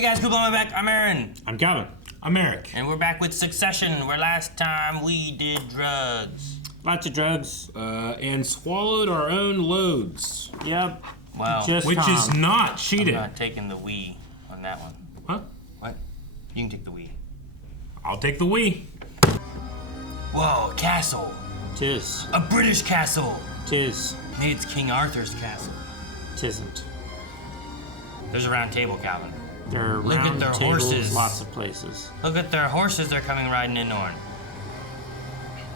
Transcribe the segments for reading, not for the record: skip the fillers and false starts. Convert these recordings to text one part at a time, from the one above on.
Hey guys, cool blowing back. I'm Aaron. I'm Calvin. I'm Eric. And we're back with Succession, where last time we did drugs. Lots of drugs. And swallowed our own loads. Yep. Wow. Which is not cheating. I'm not taking the we on that one. Huh? What? You can take the we. I'll take the we. Whoa, castle. Tis. A British castle. Tis. Maybe it's King Arthur's castle. Tisn't. There's a round table, Calvin. There are Look at round their tables, horses. lots of places. Look at their horses they're coming riding in on.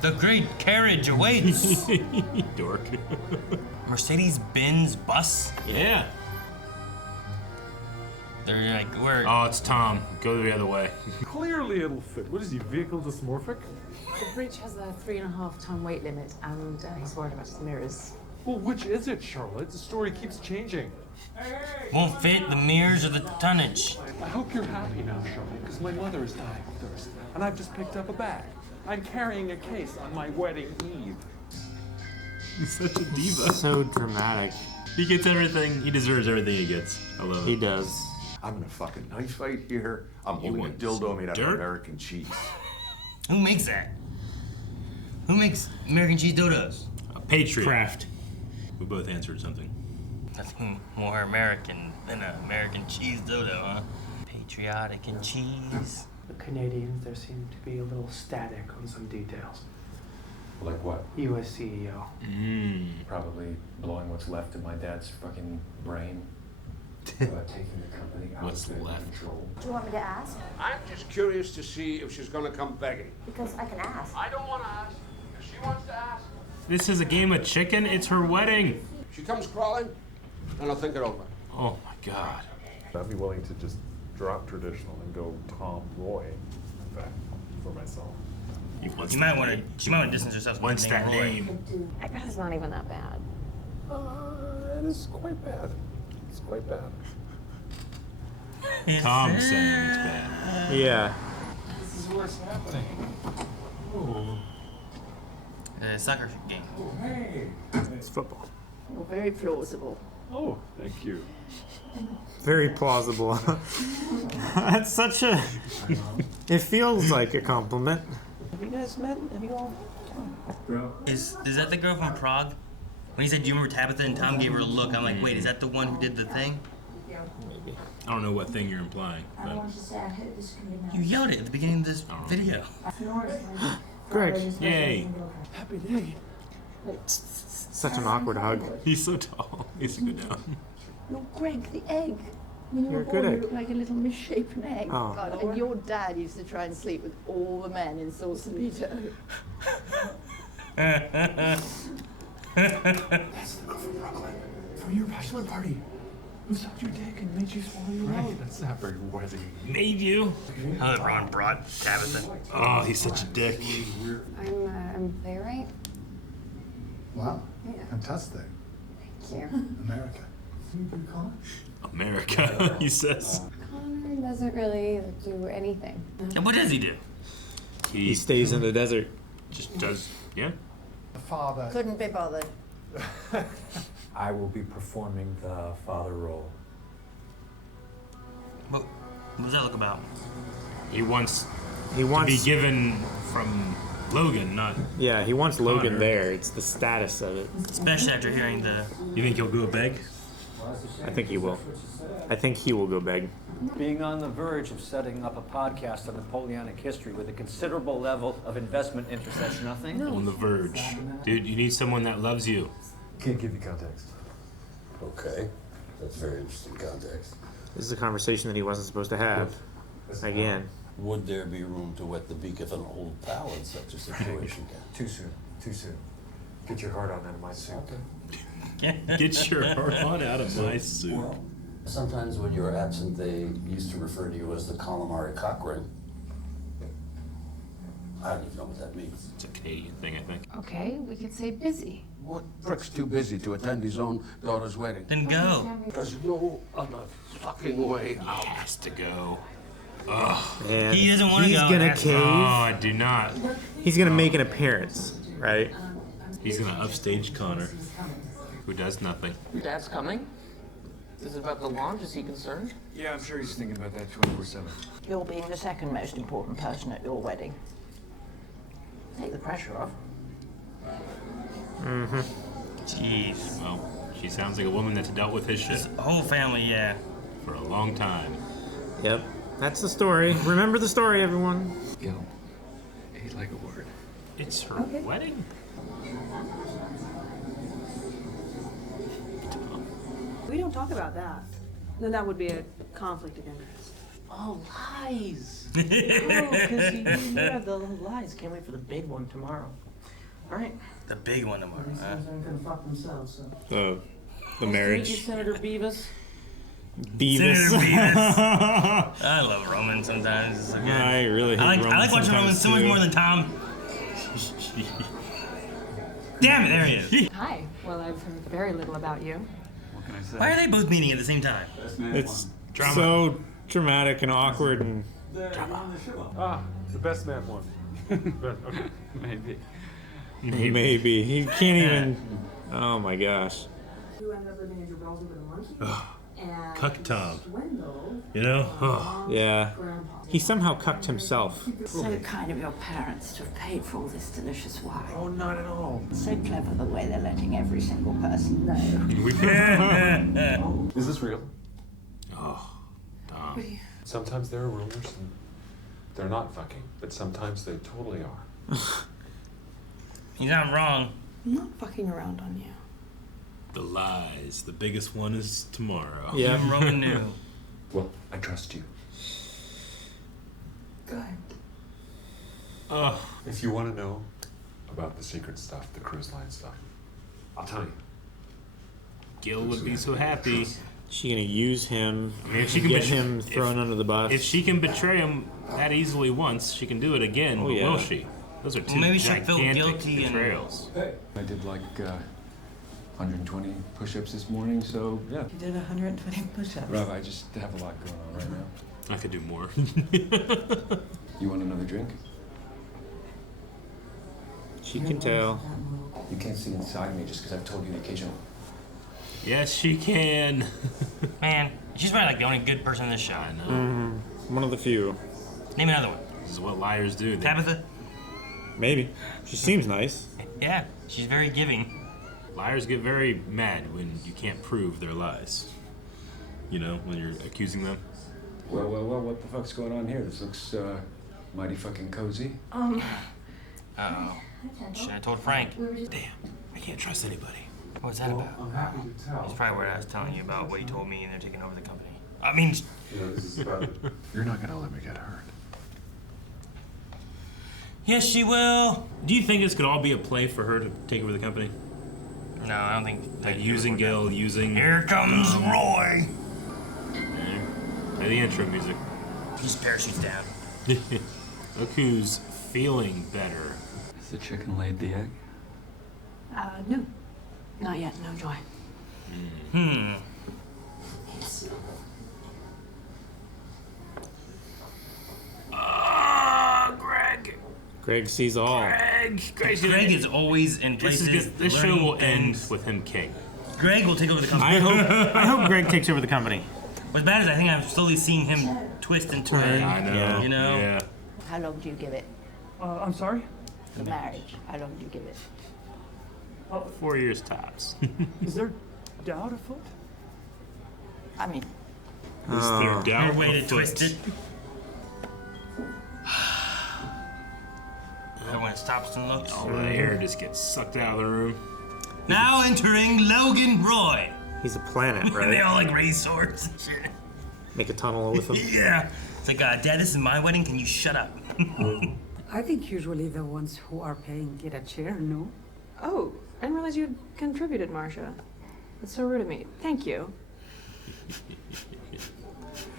The great carriage awaits. Dork. Mercedes-Benz bus? Yeah. They're like, we're... Oh, it's Tom. Go the other way. Clearly it'll fit. What is he, vehicle dysmorphic? The bridge has a 3.5-ton weight limit, and he's worried about his mirrors. Well, which is it, Charlotte? The story keeps changing. Won't fit the mirrors or the tonnage. I hope you're happy now, Charlotte, because my mother is dying of thirst, and I've just picked up a bag. I'm carrying a case on my wedding eve. He's such a diva. So dramatic. He gets everything. He deserves everything he gets. I love it. He does. I'm in a fucking knife fight here. I'm holding a want dildo made out of dirt? American cheese. Who makes that? Who makes American cheese dodos? A patriot. Craft. We both answered something. Nothing more American than an American cheese dodo, huh? Patriotic and cheese. The Canadians, there seem to be a little static on some details. Like what? U.S. CEO. Probably blowing what's left of my dad's fucking brain. Taking the company out What's of left? control. Do you want me to ask? I'm just curious to see if she's gonna come begging. Because I can ask. I don't wanna ask. If she wants to ask. This is a game of chicken. It's her wedding. She comes crawling, and I'll think it over. Oh my God. I'd be willing to just drop traditional and go Tom Roy, in fact, for myself. You might want to distance yourself from What's the that name name? I bet it's not even that bad. It is quite bad. It's quite bad. Tom saying it's bad. Yeah. This is what's happening. A soccer game. Hey. It's football. Well, very plausible. Oh, thank you. Very plausible. That's such a... It feels like a compliment. Have you guys met? Have you all? Is that the girl from Prague? When he said, "Do you remember Tabitha?" and Tom gave her a look, I'm like, wait, is that the one who did the thing? Maybe. I don't know what thing you're implying, but You yelled it at the beginning of this video. Greg. yay. Happy day. Such an awkward hug. He's so tall. He's go down. No, Greg, the egg. When you You're were a good born, you egg. looked like a little misshapen egg. Oh. God, and your dad used to try and sleep with all the men in Sausalito. That's the girl from Brooklyn. From your bachelor party. Who sucked your dick and made you swallow your load? That's not very wedding. Made you. Oh, Ron brought Tabitha. Oh, he's such a dick. I'm playwright. Wow. Yeah. Fantastic. Thank you. America. You do college? America, he says. Connor doesn't really do anything. And what does he do? He stays in the desert. Just does, yeah. The father. Couldn't be bothered. I will be performing the father role. What does that look about? He wants He to wants... be given from Logan, not... Yeah, he wants Logan Connor. there. It's the status of it. Especially after hearing the... You think he'll go beg? I think he will. I think he will go beg. Being on the verge of setting up a podcast on Napoleonic history with a considerable level of investment interest, that's nothing? On the verge. Dude, you need someone that loves you. Can't give you context. Okay, that's very interesting context. This is a conversation that he wasn't supposed to have. Again. Would there be room to wet the beak of an old pal in such a situation? Too soon. Too soon. Get your heart on out of my suit. Get your heart on out of my suit. Well, sometimes when you were absent, they used to refer to you as the calamari cock ring. I don't even know what that means. It's a Canadian thing, I think. Okay, we could say busy. What prick's too busy to attend his own daughter's wedding? Then go. There's no other fucking way out. He has to go. Ugh. And He doesn't wanna go. He's gonna That's- cave. Oh, I do not. He's gonna make an appearance, right? He's gonna upstage Connor, who does nothing. Dad's coming? Is it about the launch? Is he concerned? Yeah, I'm sure he's thinking about that 24/7. You're being the second most important person at your wedding. Take the pressure off. Mm-hmm. Jeez. Well, she sounds like a woman that's dealt with his shit. His whole family, yeah. For a long time. Yep. That's the story. Remember the story, everyone. Gil, ate like a word. It's her wedding? We don't talk about that. Then that would be a conflict of interest. Oh, lies. Oh, because you have the little lies. Can't wait for the big one tomorrow. All right. The big one tomorrow. These things aren't gonna fuck themselves, so. The Nice to meet you, marriage. Senator Beavis. Beavis. Senator Beavis. I love Roman sometimes. It's so good. I really hate I Roman like watching Roman sometimes, so much too. more than Tom. Damn it, there he is. Hi. Well, I've heard very little about you. What can I say? Why are they both meeting at the same time? It's so dramatic and awkward and Ah, the best man won. But, okay. Maybe. maybe. He can't even. Oh my gosh. You ended up living in your balls with a monkey. And Cuck Tom. Swindle. You know? Oh. Yeah. He somehow cucked himself. So kind of your parents to have paid for all this delicious wine. Oh, not at all. So clever the way they're letting every single person know. Is this real? Oh. Tom. Sometimes there are rumors and they're not fucking, but sometimes they totally are. He's not wrong. I'm not fucking around on you. The lies. The biggest one is tomorrow. Yeah. Even Roman knew. Well, I trust you. Good. Oh. If you want to know about the secret stuff, the cruise line stuff, I'll tell you. Gil would be so happy. Is she gonna use him? I mean, if she can get betray- him thrown under the bus. If she can betray him that easily once, she can do it again. Oh, but yeah. will she? Those are two maybe she'll feel gigantic guilty and- betrayals. I did like 120 push-ups this morning, so yeah. You did 120 push-ups. Rava, I just have a lot going on right now. I could do more. You want another drink? She can tell. You can't see inside me just because I've told you the occasional. Yes, she can. Man, she's probably like the only good person in this show. I know. Mm-hmm. One of the few. Name another one. This is what liars do. They- Tabitha? Maybe. She seems nice. Yeah, she's very giving. Liars get very mad when you can't prove their lies. You know, when you're accusing them. Well, what the fuck's going on here? This looks mighty fucking cozy. Uh-oh. Should have told Frank. Damn, I can't trust anybody. What's that about? I'm happy to tell. It's probably what I was telling you about what he told me and they're taking over the company. I mean, You know, this is about You're not gonna let me get hurt. yes, she will. Do you think this could all be a play for her to take over the company? No, I don't think. Like using Gil, using... Here comes Roy. Play the intro music. Just parachutes down. Look who's feeling better. Has the chicken laid the egg? No. Not yet, no joy. Greg. Greg sees all. Greg is always in places. This show will end things. with him king. Greg will take over the company. I hope Greg takes over the company. What's bad is I think I'm slowly seeing him twist and turn. I know. Yeah. You know? Yeah. How long do you give it? I'm sorry? The marriage. How long do you give it? 4 years tops. Is there doubt afoot? I mean, Is there doubt Your way to afoot? twist it. Everyone stops and looks. All the air just gets sucked out of the room. Now entering Logan Roy. He's a planet, And they right? all like raise swords and shit. Make a tunnel with him. Yeah. It's like, Dad, this is my wedding. Can you shut up? I think usually the ones who are paying get a chair, no? Oh, I didn't realize you contributed, Marcia. That's so rude of me. Thank you.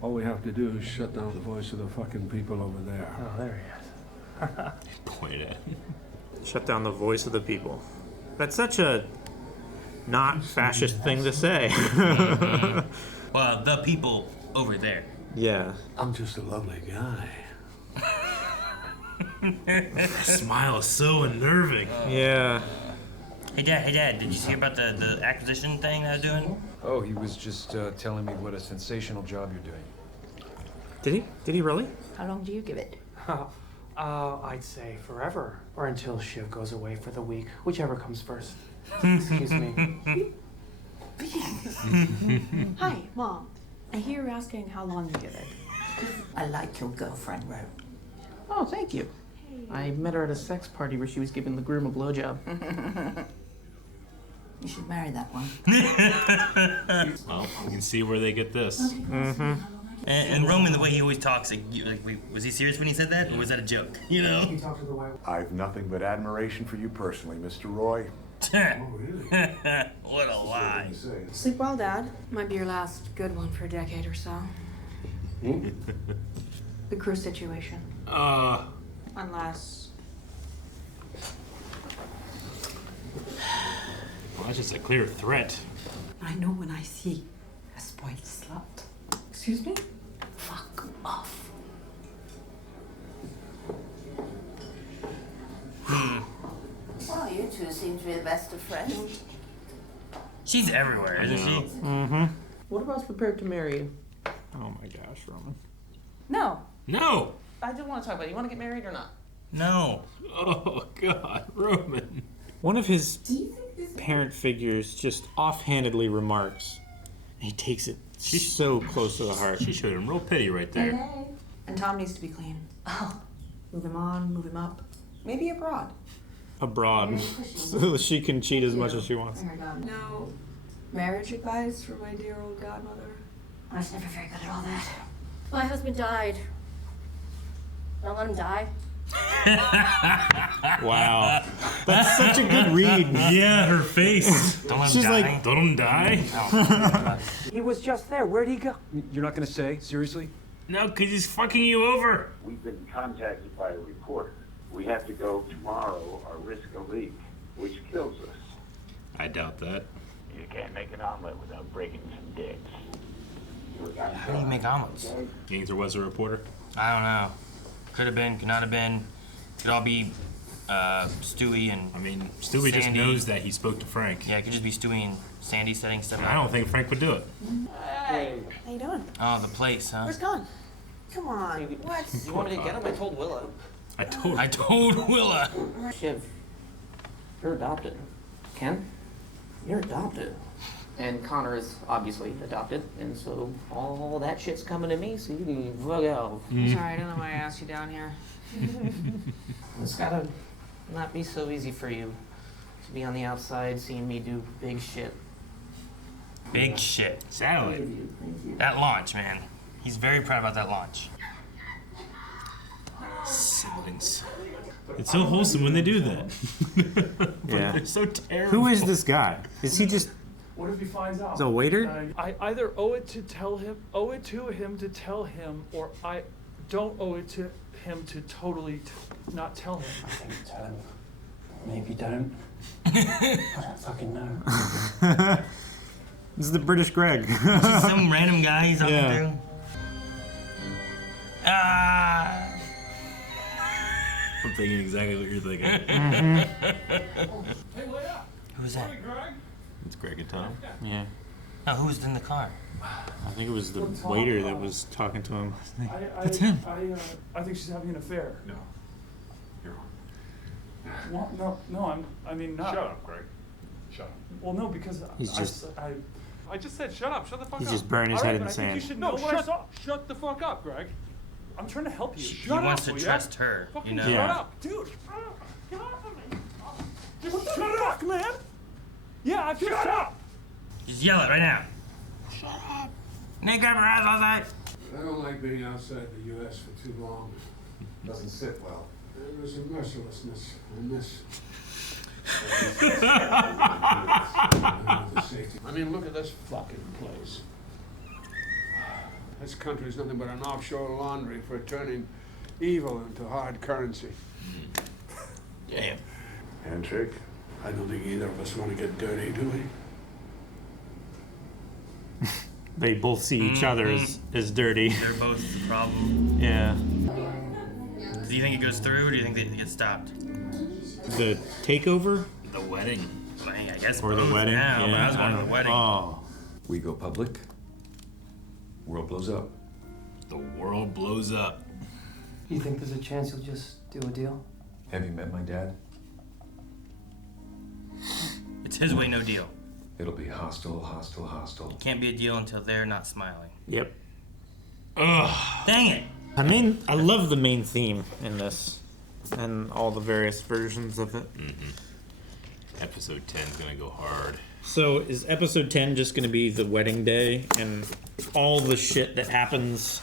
All we have to do is shut down the voice of the fucking people over there. Oh, there he is. Point at. Shut down the voice of the people. That's such a not fascist thing to say. Well, the people over there. Yeah. I'm just a lovely guy. Her smile is so unnerving. Yeah. Hey, Dad, did you hear about the acquisition thing I was doing? Oh, he was just telling me what a sensational job you're doing. Did he really? How long do you give it? I'd say forever, or until Shiv goes away for the week, whichever comes first. Excuse me. Hi, Mom. I hear you're asking how long you give it. I like your girlfriend, Ro. Oh, thank you. I met her at a sex party where she was giving the groom a blowjob. You should marry that one. Well, you can see where they get this. Mm-hmm. And Roman, the way he always talks, wait, was he serious when he said that, or was that a joke? You know? I've nothing but admiration for you personally, Mr. Roy. What a lie. Sleep well, Dad. Might be your last good one for a decade or so. The crew situation. Unless... Well, that's just a clear threat. I know when I see a spoiled slut. Excuse me? Fuck off. Well, you two seem to be the best of friends. She's everywhere, isn't she? Mm-hmm. What about us prepared to marry you? Oh my gosh, Roman. No. No! I didn't want to talk about it. You want to get married or not? No. Oh, God, Roman. One of his parent figures just offhandedly remarks. He takes it so close to the heart. She showed him real pity right there. And Tom needs to be clean. Oh. Move him on, move him up. Maybe abroad. Abroad, so she can cheat as much as she wants. No marriage advice for my dear old godmother. I was never very good at all that. My husband died. Don't let him die. Wow. That's such a good read. Yeah, her face. Don't let him She's die. like, Don't him die? He was just there. Where'd he go? You're not gonna say? Seriously? No, because he's fucking you over. We've been contacted by a reporter. We have to go tomorrow or risk a leak, which kills us. I doubt that. You can't make an omelet without breaking some dicks. How do you make omelets? Gaines, there was a reporter? I don't know. Could have been, could not have been. Could all be Stewie and I mean, Stewie just Sandy. knows that he spoke to Frank. Yeah, it could just be Stewie and Sandy setting stuff up. I don't think Frank would do it. Hey, how you doing? Oh, the place, huh? Where's Con? Come on. What? You want me to get him? I told Willa. I told Willa. Shiv, you're adopted. Ken, you're adopted. And Connor is obviously adopted, and so all that shit's coming to me, so you can fuck out. Sorry, I don't know why I asked you down here. It's gotta not be so easy for you to be on the outside seeing me do big shit. Big shit. Satellite. That launch, man. He's very proud about that launch. Siblings. It's so wholesome when they do that. But Yeah. they're so terrible. Who is this guy? Is he just... What if he finds out? Is a waiter? I either owe it to him to tell him, or I don't owe it to him to totally not tell him. I think tell him. Maybe don't. I don't fucking know. This is the British Greg. Is he some random guy he's talking Yeah. to? Ah! I'm thinking exactly what you're thinking. Who's that? It's Greg and Tom. Yeah. No, who was in the car? I think it was the waiter that was talking to him. That's him. I think she's having an affair. No. You're wrong. Well, no, I mean not. Shut up, Greg. Shut up. Well, no, because I just said shut up. Shut the fuck up. He's just burning his All right, head in but the I think sand. you should know what I saw. Shut the fuck up, Greg. I'm trying to help you. He wants to trust her, you know? Shut up, dude. Get off of me. Just shut up, man. Yeah, I've just shut up. Just yell it right now. Shut up. Nick, grab her ass all night. I don't like being outside the U.S. for too long. Doesn't sit well. There's a mercilessness in this. I mean, look at this fucking place. This country is nothing but an offshore laundry for turning evil into hard currency. Yeah. Handshake? I don't think either of us want to get dirty, do we? They both see each other as dirty. They're both the problem. Yeah. Do you think it goes through, or do you think it gets stopped? The takeover? The wedding. I guess Or the both wedding? now, but I was Yeah, going to the wedding. Oh. We go public, world blows up. the world blows up. You think there's a chance you'll just do a deal? Have you met my dad? It's his way, no deal. It'll be hostile, hostile, hostile. Can't be a deal until they're not smiling. Yep. Ugh. Dang it. I mean, I love the main theme in this and all the various versions of it. Episode 10 is gonna go hard. So is episode 10 just gonna be the wedding day and all the shit that happens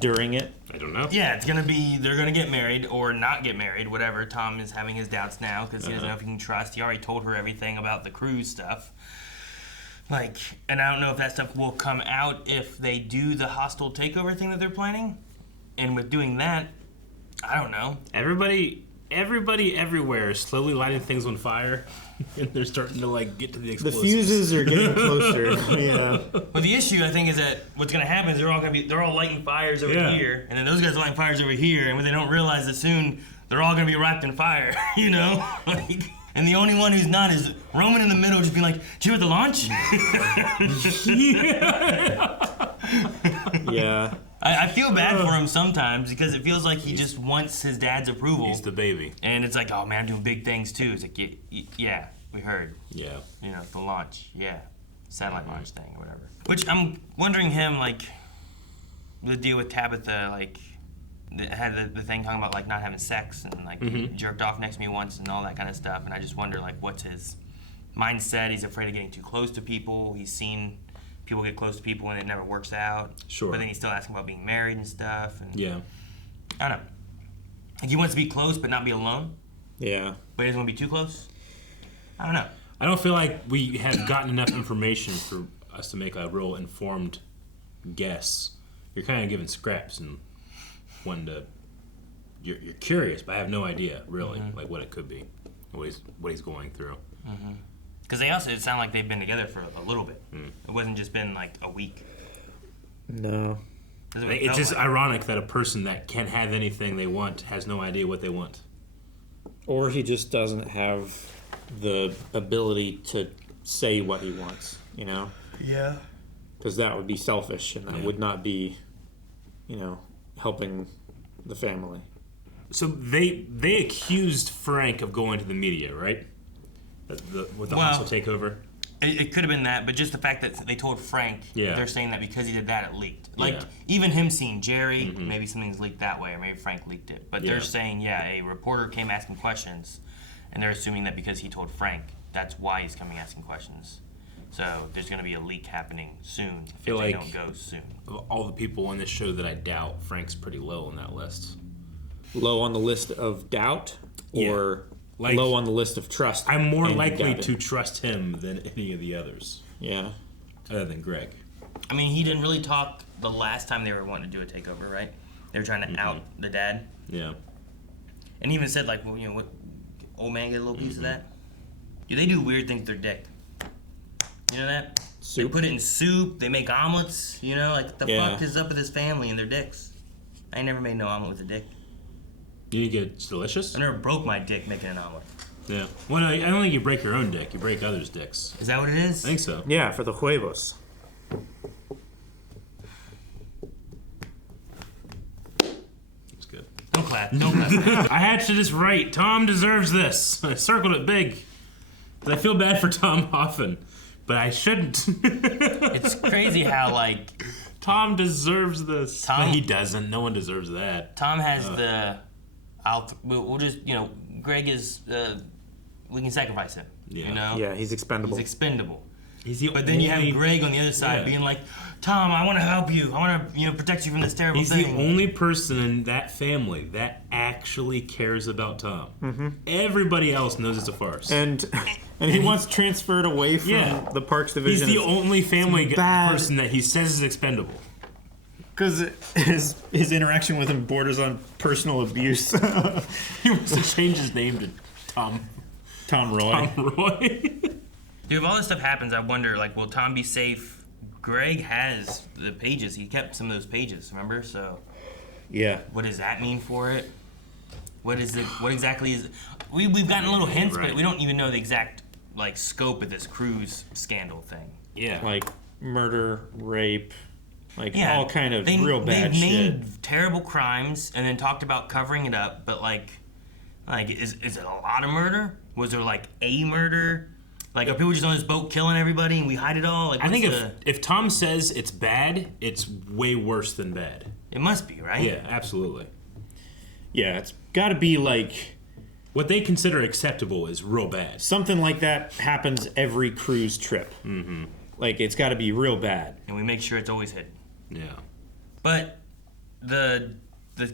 during it? I don't know. Yeah, it's gonna be, they're gonna get married or not get married, whatever. Tom is having his doubts now because he doesn't know if he can trust. He already told her everything about the cruise stuff. Like, and I don't know if that stuff will come out if they do the hostile takeover thing that they're planning. And with doing that, I don't know. Everybody everywhere is slowly lighting things on fire, and they're starting to like get to the The explosives. fuses are getting closer. Yeah. But the issue, I think, is that what's gonna happen is they're all lighting fires over here, and then those guys are lighting fires over here, and when they don't realize that soon they're all gonna be wrapped in fire, you know? Like, and the only one who's not is Roman in the middle, just being like, "Did you at the launch?" Yeah. I feel bad for him sometimes because it feels like he just wants his dad's approval. He's the baby. And it's like, oh man, I'm doing big things too. It's like, yeah, we heard. Yeah. You know, the launch, yeah. Satellite launch thing or whatever. Which I'm wondering him, like, the deal with Tabitha, like, had the thing talking about, like, not having sex and, like, he jerked off next to me once and all that kind of stuff. And I just wonder, like, what's his mindset? He's afraid of getting too close to people. He's seen people get close to people and it never works out. Sure. But then he's still asking about being married and stuff. And Yeah. I don't know. Like, he wants to be close but not be alone. Yeah. But he doesn't want to be too close. I don't know. I don't feel like we have gotten enough information for us to make a real informed guess. You're kind of giving scraps and wanting to. You're curious, but I have no idea really, like what it could be, what he's going through. Because they also, it sounded like they've been together for a little bit. It wasn't just been like a week. No. It's just ironic that a person that can't have anything they want has no idea what they want. Or he just doesn't have the ability to say what he wants, you know? Yeah. Because that would be selfish and that would not be, you know, helping the family. So they accused Frank of going to the media, right? With the hostile takeover. It could have been that, but just the fact that they told Frank, they're saying that because he did that, it leaked. Like, even him seeing Jerry, maybe something's leaked that way, or maybe Frank leaked it. But they're saying, a reporter came asking questions, and they're assuming that because he told Frank, that's why he's coming asking questions. So there's going to be a leak happening soon if they don't go soon. Of all the people on this show that I doubt, Frank's pretty low on that list. Low on the list of doubt? Or like, low on the list of trust? I'm more likely to trust him than any of the others. Yeah. Other than Greg. I mean, he didn't really talk the last time they were wanting to do a takeover, right? They were trying to out the dad. Yeah. And he even said, like, well, you know, what, old man get a little piece of that? Yeah, they do weird things with their dick. You know that? Soup. They put it in soup. They make omelets. You know, like, what the fuck is up with this family and their dicks? I ain't never made no omelet with a dick. You think it's delicious? I never broke my dick making an omelet. Yeah. Well, no, I don't think you break your own dick. You break others' dicks. Is that what it is? I think so. Yeah, for the huevos. It's good. Don't clap. Don't clap. I had to just write, Tom deserves this. I circled it big. I feel bad for Tom often, but I shouldn't. It's crazy how, like... Tom deserves this. Tom, but he doesn't. No one deserves that. Tom has we'll just, you know, Greg is, we can sacrifice him. Yeah. You know? Yeah, he's expendable. He's expendable. But then you have Greg on the other side being like, Tom, I want to help you. I want to, you know, protect you from this terrible thing. He's the only person in that family that actually cares about Tom. Everybody else knows it's a farce. And he wants transferred away from the Parks Division. He's the only family person that he says is expendable. Because his interaction with him borders on personal abuse. He wants to change his name to Tom Roy. Tom Roy. Dude, if all this stuff happens, I wonder, like, will Tom be safe? Greg has the pages. He kept some of those pages, remember? So, yeah. What does that mean for it? What exactly is it? We've gotten little hints, but we don't even know the exact, like, scope of this cruise scandal thing. Yeah. Like murder, rape, Like all kind of real bad they shit. named terrible crimes and then talked about covering it up, but like is it a lot of murder? Was there like a murder? Like are people just on this boat killing everybody and we hide it all? Like I think if Tom says it's bad, it's way worse than bad. It must be, right? Yeah, absolutely. Yeah, it's got to be like what they consider acceptable is real bad. Something like that happens every cruise trip. Mm-hmm. Like it's got to be real bad, and we make sure it's always hidden. Yeah. But the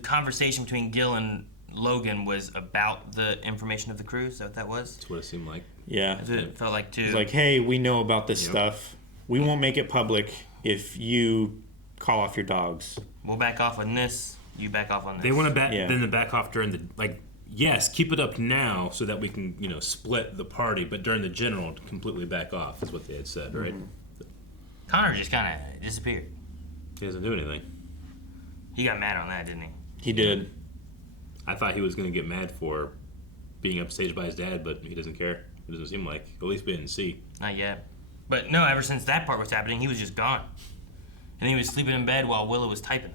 conversation between Gil and Logan was about the information of the cruise. Is that what that was? That's what it seemed like. Yeah. That's what it felt like too. It's like, hey, we know about this stuff. We won't make it public if you call off your dogs. We'll back off on this. You back off on this. They want to then to back off during the yes, keep it up now so that we can split the party, but during the general, completely back off is what they had said, right? Connor just kind of disappeared. He doesn't do anything. He got mad on that, didn't he? He did. I thought he was going to get mad for being upstaged by his dad, but he doesn't care. It doesn't seem like. At least we didn't see. Not yet. But no, ever since that part was happening, he was just gone. And he was sleeping in bed while Willow was typing.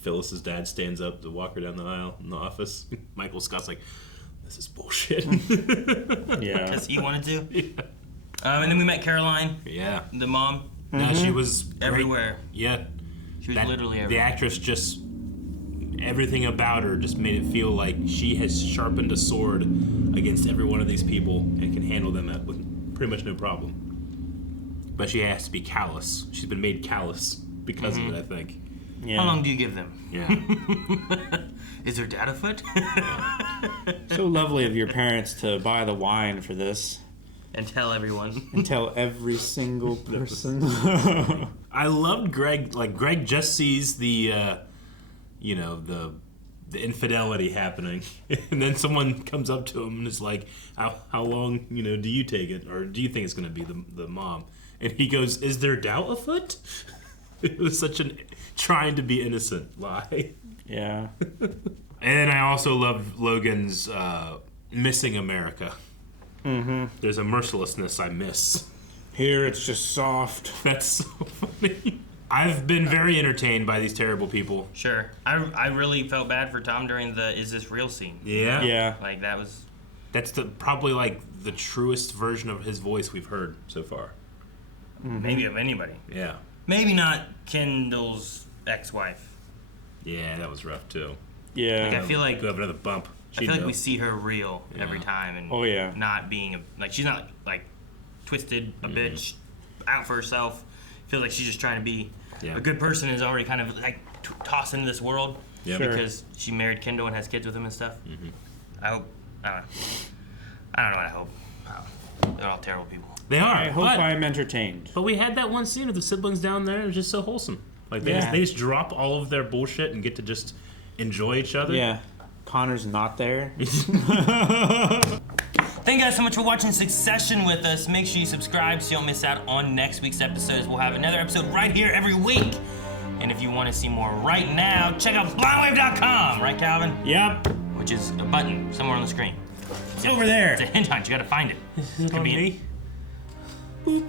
Phyllis's dad stands up to walk her down the aisle in the office. Michael Scott's like, this is bullshit. Yeah. Because he wanted to. Yeah. And then we met Caroline. Yeah. The mom. No, she was everywhere. Yeah. She was literally everywhere. The actress just, everything about her just made it feel like she has sharpened a sword against every one of these people and can handle them with pretty much no problem. But she has to be callous. She's been made callous because of it, I think. Yeah. How long do you give them? Yeah. Is their dad afoot? So lovely of your parents to buy the wine for this. And tell everyone. And tell every single person. I loved Greg. Like, Greg just sees the infidelity happening. And then someone comes up to him and is like, how long, do you take it? Or do you think it's going to be the mom? And he goes, is there doubt afoot? It was such an trying to be innocent lie. Yeah. And I also love Logan's missing America. Mm-hmm. There's a mercilessness I miss. Here it's just soft. That's so funny. I've been very entertained by these terrible people. Sure. I really felt bad for Tom during the "Is this real?" scene. Yeah. Yeah. Like that was. That's probably like the truest version of his voice we've heard so far. Mm-hmm. Maybe of anybody. Yeah. Maybe not Kendall's ex-wife. Yeah, that was rough too. Yeah. Like, I feel like go have another bump. I feel like we see her real every time, and not being she's not like twisted a bitch out for herself. Feels like she's just trying to be a good person. Is already kind of like tossed into this world because she married Kendall and has kids with him and stuff. Mm-hmm. I hope. I don't know what I hope. They're all terrible people. They are. I hope I'm entertained. But we had that one scene with the siblings down there. It was just so wholesome. Like they just drop all of their bullshit and get to just enjoy each other. Yeah. Connor's not there. Thank you guys so much for watching Succession with us. Make sure you subscribe so you don't miss out on next week's episodes. We'll have another episode right here every week. And if you want to see more right now, check out blindwave.com. Right, Calvin? Yep. Which is a button somewhere on the screen. It's over there. It's a hint hunt. You got to find it. Is it on me? Boop.